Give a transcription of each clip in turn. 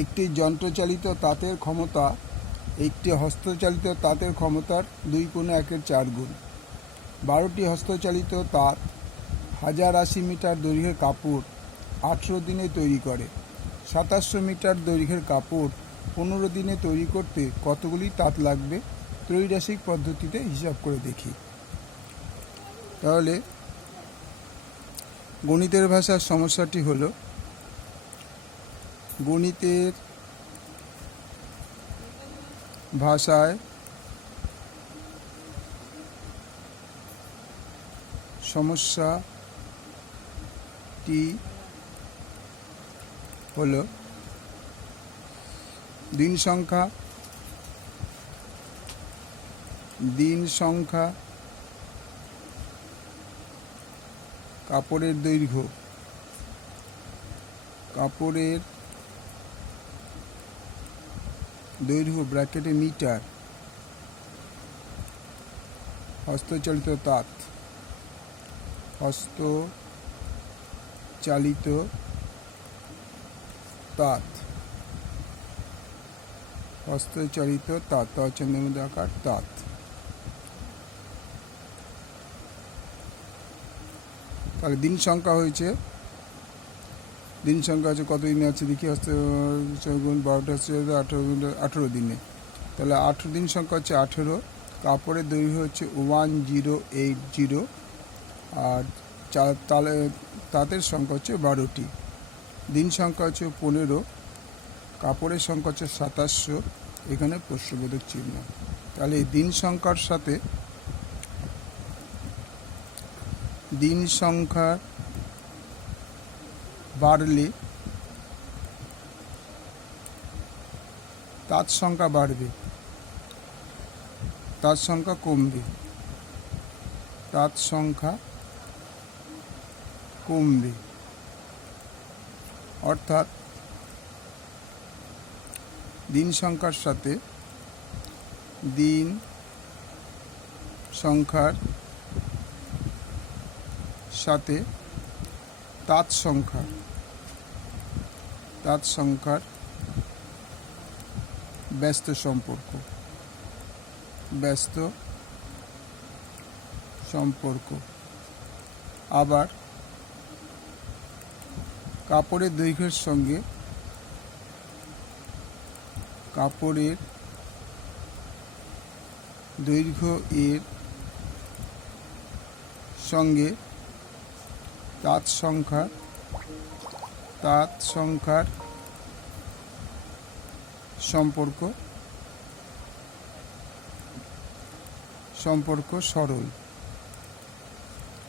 একটি যন্ত্রচালিত তাঁতের ক্ষমতা একটি হস্তচালিত তাঁতের ক্ষমতার 2×1/4 গুণ। 12টি হস্তচালিত তাঁত 1080 মিটার দৈর্ঘ্যের কাপড় 18 দিনে তৈরি করে। 2700 মিটার দৈর্ঘ্যের কাপড় 15 দিনে তৈরি করতে কতগুলি তাঁত লাগবে? ত্রৈরাশিক পদ্ধতিতে হিসাব করে দেখি। তাহলে গণিতের ভাষার সমস্যাটি হলো, গণিতের ভাষায় সমস্যাটি হলো দিন সংখ্যা, কাপড়ের দৈর্ঘ্য, ব্র্যাকেটে মিটার, হস্তচালিত তাঁত, চন্দ্রের মধ্যে আকার তাঁত। তাহলে দিন সংখ্যা হচ্ছে কত দিনে আছে দেখি। 12টা হচ্ছে 18 দিনে। তাহলে 18 দিন সংখ্যা হচ্ছে 18। কাপড়ের দৈর্ঘ্য হচ্ছে 1080 আর তাঁতের সংখ্যা হচ্ছে 12টি। দিন সংখ্যা হচ্ছে 15, কাপড়ের সংখ্যা হচ্ছে 2700, এখানে প্রশ্নবোধক চিহ্ন। তাহলে এই দিন সংখ্যার সাথে দিন সংখ্যা বাড়লে তাঁত সংখ্যা বাড়বে, তাঁত সংখ্যা কমবে। অর্থাৎ দিন সংখ্যার সাথে তাঁত সংখ্যার ব্যস্ত সম্পর্ক। আবার কাপড়ের দৈর্ঘ্যের সঙ্গে তাঁত সংখ্যার সম্পর্ক সরল।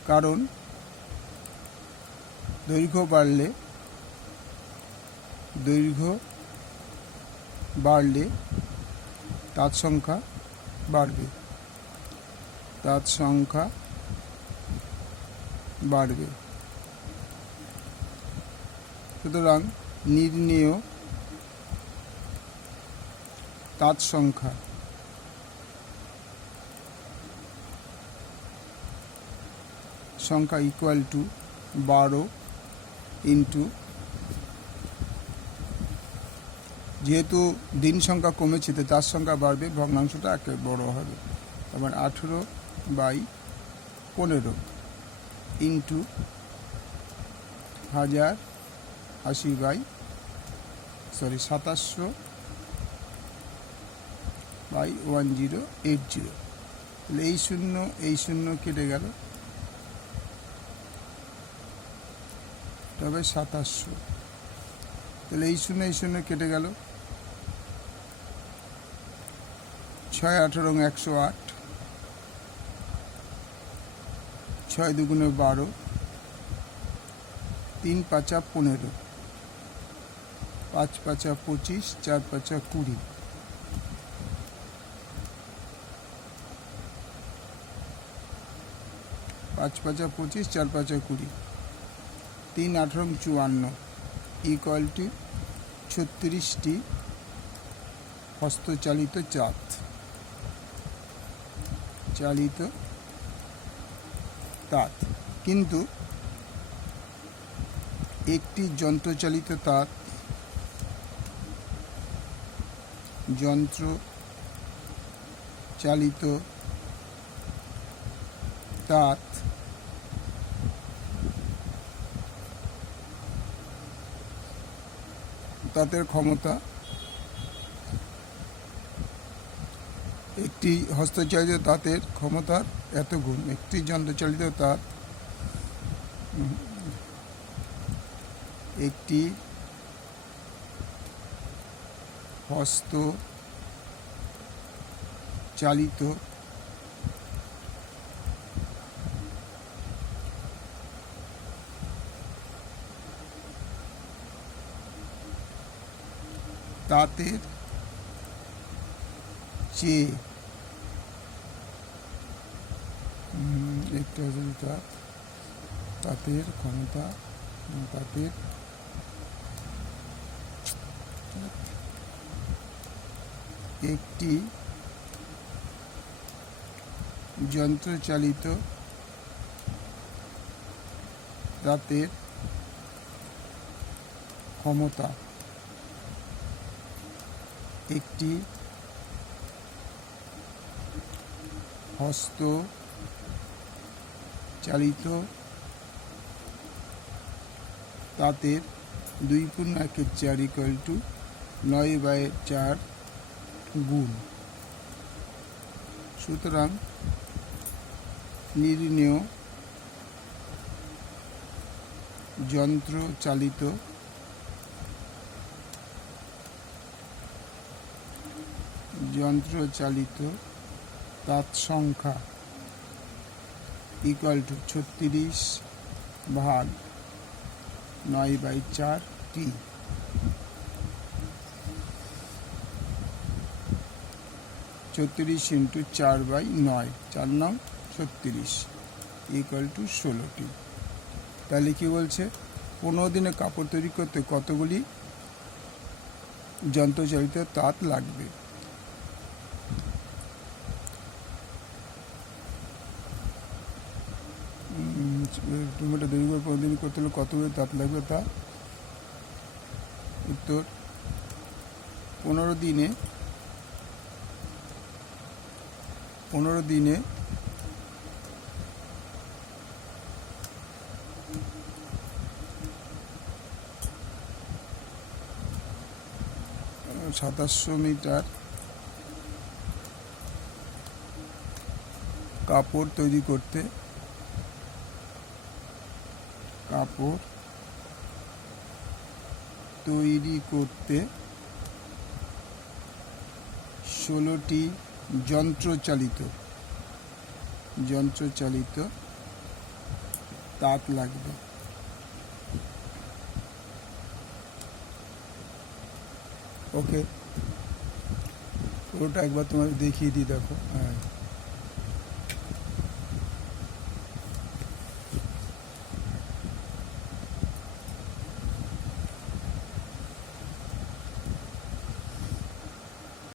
কারণ দৈর্ঘ্য বাড়লে তাঁত সংখ্যা বাড়বে। সুতরাং নির্ণেয় তাঁত সংখ্যা ইকুয়াল টু 12 ইন্টু, যেহেতু দিন সংখ্যা কমেছে তার সংখ্যা বাড়বে, ভগ্নাংশটা একে বড় হবে। আবার 18/15 ইন্টু 2700/1080। তাহলে এই শূন্য কেটে গেল, তবে 2700। তাহলে এই শূন্য কেটে গেল। 6 18 108, 6 2 12, 3 5 15, 5 5 25, 4 5 20, 5 5 25, 4 5 20, 3 18 54 ইকুয়াল টু 36টি হস্তচালিত তাঁত। কিন্তু একটি যন্ত্রচালিত তাঁত যন্ত্র চালিত তাঁত তাঁতের ক্ষমতা একটি হস্তচালিত তাঁতের ক্ষমতার এত গুণ। একটি যন্ত্রচালিত তাঁত একটি হস্ত চালিত তাঁতের চেয়ে একটা হচ্ছে তাঁতের ক্ষমতা, তাঁতের একটি যন্ত্রচালিত তাঁতের ক্ষমতা একটি হস্ত চালিত তাঁতের 2*1/4 = 9/4 গুণ। সুতরাং নির্ণেয় যন্ত্রচালিত তাঁত সংখ্যা = 36/9/4টি। 36 × 4/9, 4×9 36 = 16টি। তাহলে কি বলছে, 15 দিনে কাপড় তৈরি করতে কতগুলি যন্ত্রচালিত তাঁত লাগবে? টুমেটো তৈরি করে 15 দিন করতে হলে কতগুলি তাঁত লাগবে? তা উত্তর 15 দিনে 2700 মিটার কাপড় তৈরি করতে 16টি যন্ত্রচালিত তাঁত লাগবে। ওকে, ওটা একবার তোমাকে দেখিয়ে দিই, দেখো। হ্যাঁ।